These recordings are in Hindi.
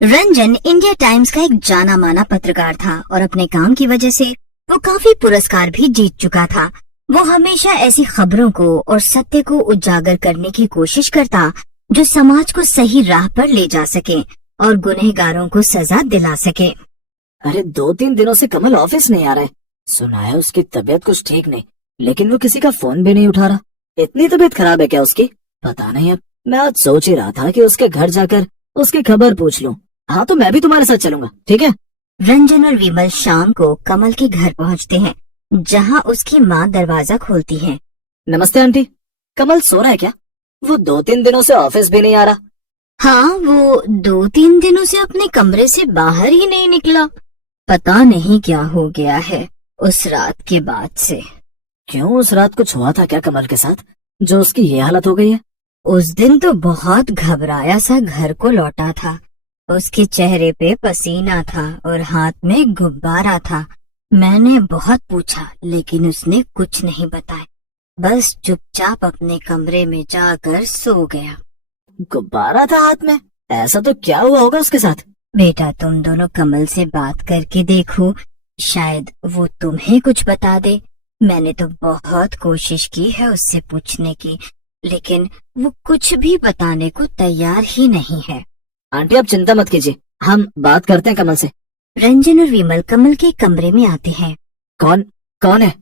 रंजन इंडिया टाइम्स का एक जाना माना पत्रकार था और अपने काम की वजह से वो काफी पुरस्कार भी जीत चुका था। वो हमेशा ऐसी खबरों को और सत्य को उजागर करने की कोशिश करता जो समाज को सही राह पर ले जा सके और गुनहगारों को सजा दिला सके। अरे 2-3 दिनों से कमल ऑफिस नहीं आ रहा है। सुना है उसकी तबीयत कुछ ठीक नहीं, लेकिन वो किसी का फोन भी नहीं उठा रहा। इतनी तबीयत खराब है क्या उसकी? पता नहीं। अब मैं आज सोच ही रहा था कि उसके घर जाकर उसकी खबर पूछ लूं। हाँ, तो मैं भी तुम्हारे साथ चलूंगा, ठीक है? रंजन और विमल शाम को कमल के घर पहुंचते हैं, जहां उसकी माँ दरवाजा खोलती है। नमस्ते आंटी। कमल सो रहा है क्या? वो 2-3 दिनों से ऑफिस भी नहीं आ रहा। हाँ, वो 2-3 दिनों से अपने कमरे से बाहर ही नहीं निकला। पता नहीं क्या हो गया है उस रात के बाद से। क्यों, उस रात कुछ हुआ था क्या कमल के साथ जो उसकी ये हालत हो गई है? उस दिन तो बहुत घबराया सा घर को लौटा था। उसके चेहरे पे पसीना था और हाथ में गुब्बारा था। मैंने बहुत पूछा लेकिन उसने कुछ नहीं बताया, बस चुपचाप अपने कमरे में जाकर सो गया। गुब्बारा था हाथ में? ऐसा तो क्या हुआ होगा उसके साथ? बेटा, तुम दोनों कमल से बात करके देखो, शायद वो तुम्हें कुछ बता दे। मैंने तो बहुत कोशिश की है उससे पूछने की, लेकिन वो कुछ भी बताने को तैयार ही नहीं है। आंटी आप चिंता मत कीजिए, हम बात करते हैं कमल से। रंजन और विमल कमल के कमरे में आते हैं। कौन कौन है?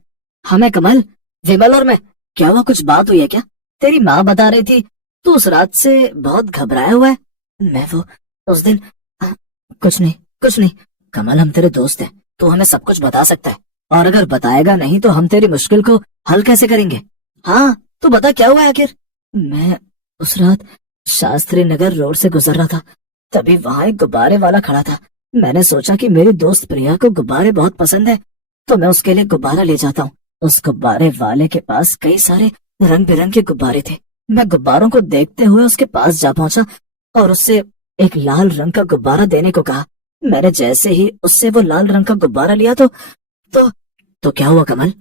हमें कमल, विमल और मैं। क्या हुआ, कुछ बात हुई है क्या? तेरी माँ बता रही थी तू उस रात से बहुत घबराया हुआ है। मैं वो उस दिन कुछ नहीं कुछ नहीं। कमल, हम तेरे दोस्त हैं, तू हमें सब कुछ बता सकता है, और अगर बताएगा नहीं तो हम तेरी मुश्किल को हल कैसे करेंगे? हाँ, तू बता क्या हुआ है आखिर? मैं उस रात शास्त्री नगर रोड से गुजर रहा था, तभी वहां एक गुब्बारे वाला खड़ा था। मैंने सोचा कि मेरी दोस्त प्रिया को गुब्बारे बहुत पसंद है, तो मैं उसके लिए गुब्बारा ले जाता हूँ। उस गुब्बारे वाले के पास कई सारे रंग बिरंगे गुब्बारे थे। मैं गुब्बारों को देखते हुए उसके पास जा पहुंचा और उससे एक लाल रंग का गुब्बारा देने को कहा। मैंने जैसे ही उससे वो लाल रंग का गुब्बारा लिया तो क्या हुआ कमल?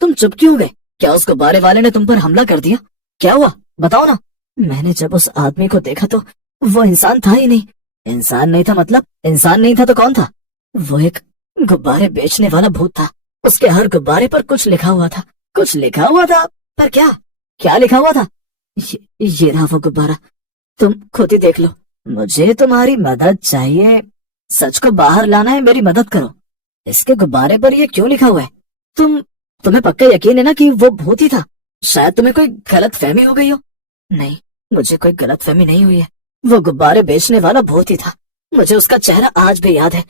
तुम चुप क्यों हो गए? क्या उस गुब्बारे वाले ने तुम पर हमला कर दिया? क्या हुआ, बताओ ना। मैंने जब उस आदमी को देखा तो वो इंसान था ही नहीं। इंसान नहीं था मतलब? इंसान नहीं था तो कौन था? वो एक गुब्बारे बेचने वाला भूत था। उसके हर गुब्बारे पर कुछ लिखा हुआ था। कुछ लिखा हुआ था? पर क्या? क्या लिखा हुआ था? ये रहा वो गुब्बारा, तुम खुद ही देख लो। मुझे तुम्हारी मदद चाहिए, सच को बाहर लाना है, मेरी मदद करो। इसके गुब्बारे पर ये क्यों लिखा हुआ है? तुम्हें पक्का यकीन है ना कि वो भूत ही था? शायद तुम्हें कोई गलत फहमी हो गई हो। नहीं, मुझे कोई गलत फहमी नहीं हुई है। वो गुब्बारे बेचने वाला भूत ही था। मुझे उसका चेहरा आज भी याद है।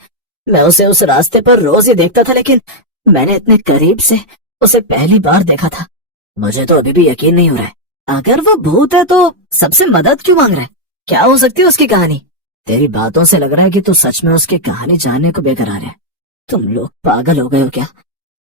मैं उसे उस रास्ते पर रोज ही देखता था, लेकिन मैंने इतने करीब से उसे पहली बार देखा था। मुझे तो अभी भी यकीन नहीं हो रहा है। अगर वो भूत है तो सबसे मदद क्यों मांग रहा है? क्या हो सकती है उसकी कहानी? तेरी बातों से लग रहा है कि तू सच में उसकी कहानी जानने को बेकरार है। तुम लोग पागल हो गए हो क्या?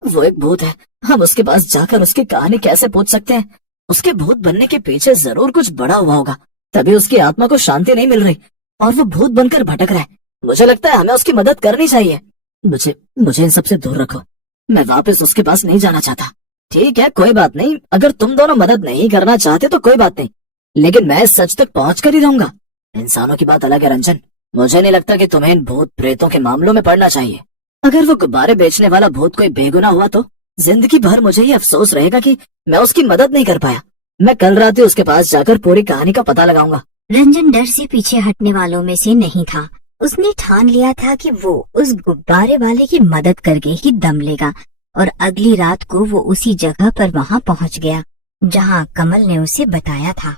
वो एक भूत है, हम उसके पास जाकर उसकी कहानी कैसे पूछ सकते हैं? उसके भूत बनने के पीछे जरूर कुछ बड़ा हुआ होगा, तभी उसकी आत्मा को शांति नहीं मिल रही और वो भूत बनकर भटक रहा है। मुझे लगता है हमें उसकी मदद करनी चाहिए। मुझे इन सबसे दूर रखो, मैं वापस उसके पास नहीं जाना चाहता। ठीक है, कोई बात नहीं, अगर तुम दोनों मदद नहीं करना चाहते तो कोई बात नहीं, लेकिन मैं इस सच तक पहुंच कर ही रहूंगा। इंसानों की बात अलग है रंजन, मुझे नहीं लगता कि तुम्हें इन भूत प्रेतों के मामलों में पड़ना चाहिए। अगर वो गुब्बारे बेचने वाला भूत कोई बेगुनाह हुआ तो जिंदगी भर मुझे ये अफसोस रहेगा कि मैं उसकी मदद नहीं कर पाया। मैं कल रात ही उसके पास जाकर पूरी कहानी का पता लगाऊंगा। रंजन डर से पीछे हटने वालों में से नहीं था। उसने ठान लिया था कि वो उस गुब्बारे वाले की मदद करके ही दम लेगा, और अगली रात को वो उसी जगह पर वहां पहुंच गया जहां कमल ने उसे बताया था।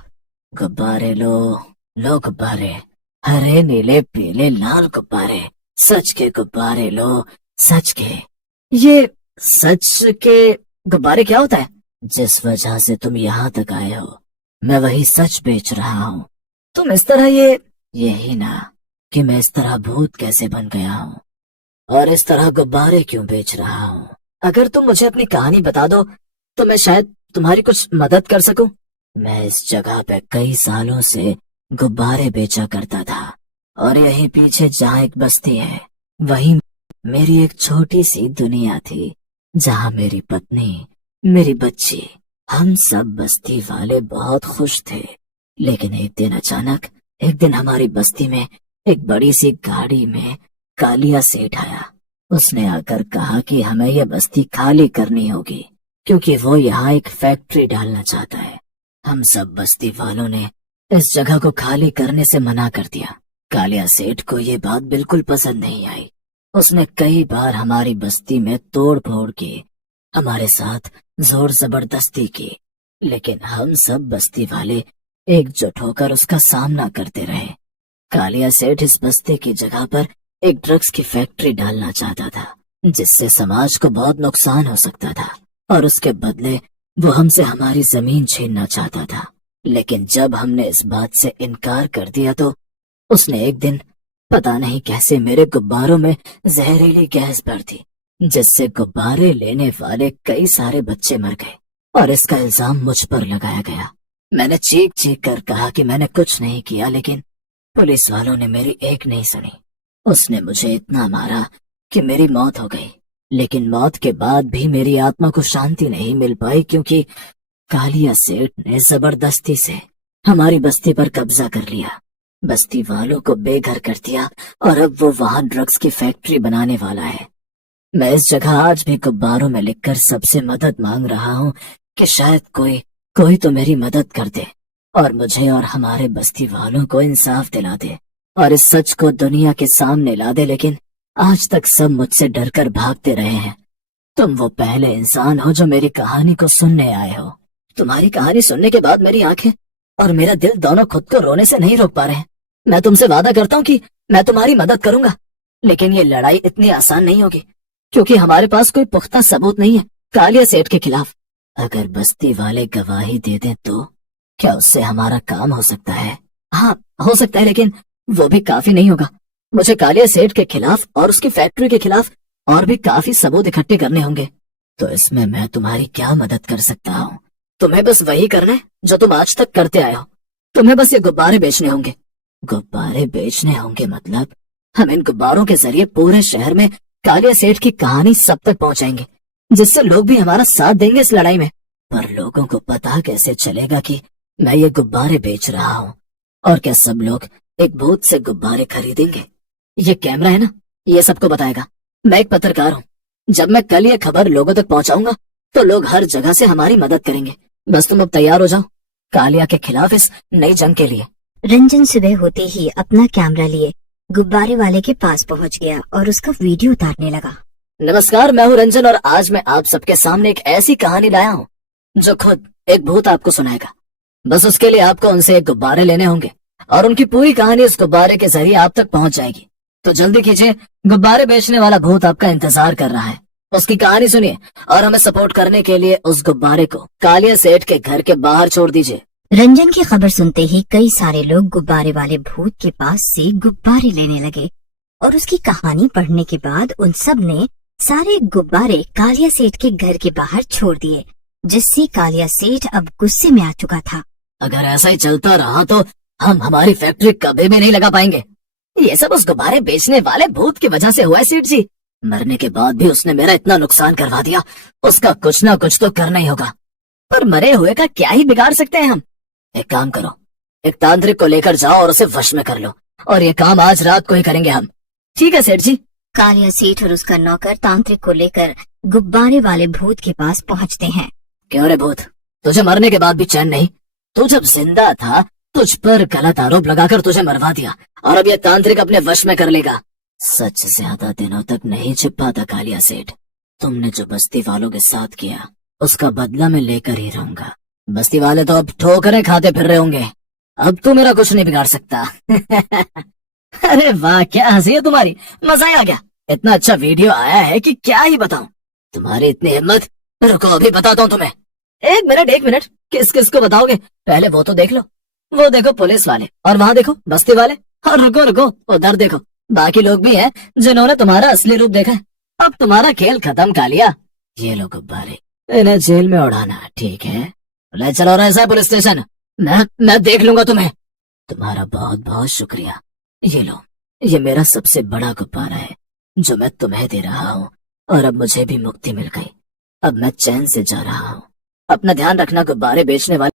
गुब्बारे लो गुब्बारे, हरे नीले पीले लाल गुब्बारे, सच के गुब्बारे लो, सच के। ये सच के गुब्बारे क्या होता है? जिस वजह से तुम यहाँ तक आए हो, मैं वही सच बेच रहा हूँ। तुम इस तरह यही ना कि मैं इस तरह भूत कैसे बन गया हूँ और इस तरह गुब्बारे क्यों बेच रहा हूँ। अगर तुम मुझे अपनी कहानी बता दो तो मैं शायद तुम्हारी कुछ मदद कर सकूं। मैं इस जगह पे कई सालों से गुब्बारे बेचा करता था, और यहीं पीछे जहाँ एक बस्ती है, वहीं मेरी एक छोटी सी दुनिया थी, जहाँ मेरी पत्नी, मेरी बच्ची, हम सब बस्ती वाले बहुत खुश थे। लेकिन एक दिन अचानक, एक दिन हमारी बस्ती में एक बड़ी सी गाड़ी में कालिया सेठ आया। उसने आकर कहा कि हमें यह बस्ती खाली करनी होगी क्योंकि वो यहाँ एक फैक्ट्री डालना चाहता है। हम सब बस्ती वालों ने इस जगह को खाली करने से मना कर दिया। कालिया सेठ को ये बात बिल्कुल पसंद नहीं आई। उसने कई बार हमारी बस्ती में तोड़ फोड़ की, हमारे साथ जोर जबरदस्ती की, लेकिन हम सब बस्ती वाले एकजुट होकर उसका सामना करते रहे। कालिया सेठ इस बस्ती की जगह पर एक ड्रग्स की फैक्ट्री डालना चाहता था जिससे समाज को बहुत नुकसान हो सकता था, और उसके बदले वो हमसे हमारी जमीन छीनना चाहता था। लेकिन जब हमने इस बात से इनकार कर दिया तो उसने एक दिन पता नहीं कैसे मेरे गुब्बारों में जहरीली गैस भर दी, जिससे गुब्बारे लेने वाले कई सारे बच्चे मर गए और इसका इल्जाम मुझ पर लगाया गया। मैंने चीख चीख कर कहा कि मैंने कुछ नहीं किया, लेकिन पुलिस वालों ने मेरी एक नहीं सुनी। उसने मुझे इतना मारा कि मेरी मौत हो गई, लेकिन मौत के बाद भी मेरी आत्मा को शांति नहीं मिल पाई क्योंकि कालिया सेठ ने जबरदस्ती से हमारी बस्ती पर कब्जा कर लिया, बस्ती वालों को बेघर कर दिया और अब वो वहां ड्रग्स की फैक्ट्री बनाने वाला है। मैं इस जगह आज भी गुब्बारों में लिखकर सबसे मदद मांग रहा हूँ कि शायद कोई तो मेरी मदद कर दे और मुझे और हमारे बस्ती वालों को इंसाफ दिला दे और इस सच को दुनिया के सामने ला दे। लेकिन आज तक सब मुझसे डरकर भागते रहे हैं। तुम वो पहले इंसान हो जो मेरी कहानी को सुनने आए हो। तुम्हारी कहानी सुनने के बाद मेरी आंखें और मेरा दिल दोनों खुद को रोने से नहीं रोक पा रहे हैं। मैं तुमसे वादा करता हूँ कि मैं तुम्हारी मदद करूंगा, लेकिन ये लड़ाई इतनी आसान नहीं होगी क्योंकि हमारे पास कोई पुख्ता सबूत नहीं है कालिया सेठ के खिलाफ। अगर बस्ती वाले गवाही दे दें तो क्या उससे हमारा काम हो सकता है? हाँ, हो सकता है, लेकिन वो भी काफी नहीं होगा। मुझे कालिया सेठ के खिलाफ और उसकी फैक्ट्री के खिलाफ और भी काफी सबूत इकट्ठे करने होंगे। तो इसमें मैं तुम्हारी क्या मदद कर सकता हूँ? तुम्हें बस वही करना है जो तुम आज तक करते आए हो। तुम्हें बस ये गुब्बारे बेचने होंगे। गुब्बारे बेचने होंगे मतलब हम इन गुब्बारों के जरिए पूरे शहर में कालिया सेठ की कहानी सब तक पहुंचाएंगे, जिससे लोग भी हमारा साथ देंगे इस लड़ाई में। पर लोगों को पता कैसे चलेगा कि मैं ये गुब्बारे बेच रहा हूँ? और क्या सब लोग एक भूत से गुब्बारे खरीदेंगे? ये कैमरा है ना, ये सबको बताएगा। मैं एक पत्रकार हूँ। जब मैं कल ये खबर लोगों तक पहुंचाऊंगा तो लोग हर जगह से हमारी मदद करेंगे। बस तुम अब तैयार हो जाओ कालिया के खिलाफ इस नई जंग के लिए। रंजन सुबह होते ही अपना कैमरा लिए गुब्बारे वाले के पास पहुंच गया और उसका वीडियो उतारने लगा। नमस्कार, मैं हूँ रंजन और आज मैं आप सबके सामने एक ऐसी कहानी लाया हूँ जो खुद एक भूत आपको सुनाएगा। बस उसके लिए आपको उनसे एक गुब्बारे लेने होंगे और उनकी पूरी कहानी उस गुब्बारे के जरिए आप तक पहुंच जाएगी। तो जल्दी कीजिए, गुब्बारे बेचने वाला भूत आपका इंतजार कर रहा है। उसकी कहानी सुनिए और हमें सपोर्ट करने के लिए उस गुब्बारे को कालिया सेठ के घर के बाहर छोड़ दीजिए। रंजन की खबर सुनते ही कई सारे लोग गुब्बारे वाले भूत के पास से गुब्बारे लेने लगे और उसकी कहानी पढ़ने के बाद उन सब ने सारे गुब्बारे कालिया सेठ के घर के बाहर छोड़ दिए, जिससे कालिया सेठ अब गुस्से में आ चुका था। अगर ऐसा ही चलता रहा तो हम हमारी फैक्ट्री कभी भी नहीं लगा पाएंगे। ये सब उस गुब्बारे बेचने वाले भूत की वजह से हुआ है सेठ जी। मरने के बाद भी उसने मेरा इतना नुकसान करवा दिया, उसका कुछ ना कुछ तो करना ही होगा। पर मरे हुए का क्या ही बिगाड़ सकते हैं हम। एक काम करो, एक तांत्रिक को लेकर जाओ और उसे वश में कर लो, और ये काम आज रात को ही करेंगे हम। ठीक है सेठ जी। कालिया सेठ और उसका नौकर तांत्रिक को लेकर गुब्बारे वाले भूत के पास पहुंचते हैं। क्यों रे भूत, तुझे मरने के बाद भी चैन नहीं? तू जब जिंदा था तुझ पर गलत आरोप लगाकर तुझे मरवा दिया और अब ये तांत्रिक अपने वश में कर लेगा। सच ज्यादा दिनों तक नहीं छिपा था कालिया सेठ। तुमने जो बस्ती वालों के साथ किया उसका बदला मैं लेकर ही रहूंगा। बस्ती वाले तो अब ठोकरें खाते फिर रहे होंगे, अब तू मेरा कुछ नहीं बिगाड़ सकता। अरे वाह, क्या हंसी है तुम्हारी, मजा ही आ गया। इतना अच्छा वीडियो आया है कि क्या ही बताऊं। तुम्हारी इतनी हिम्मत, रुको अभी बताता हूँ तुम्हें। एक मिनट, किस किस को बताओगे? पहले वो तो देख लो। वो देखो पुलिस वाले, और वहाँ देखो बस्ती वाले, और रुको उधर देखो बाकी लोग भी हैं जिन्होंने तुम्हारा असली रूप देखा है। अब तुम्हारा खेल खत्म कालिया। ये लो गुब्बारे, इन्हें जेल में उड़ाना, ठीक है? ले चलो रहा है पुलिस स्टेशन, मैं देख लूंगा तुम्हें। तुम्हारा बहुत बहुत शुक्रिया। ये लो, ये मेरा सबसे बड़ा गुब्बारा है जो मैं तुम्हें दे रहा हूँ, और अब मुझे भी मुक्ति मिल गई। अब मैं चैन से जा रहा हूँ। अपना ध्यान रखना गुब्बारे बेचने वाले।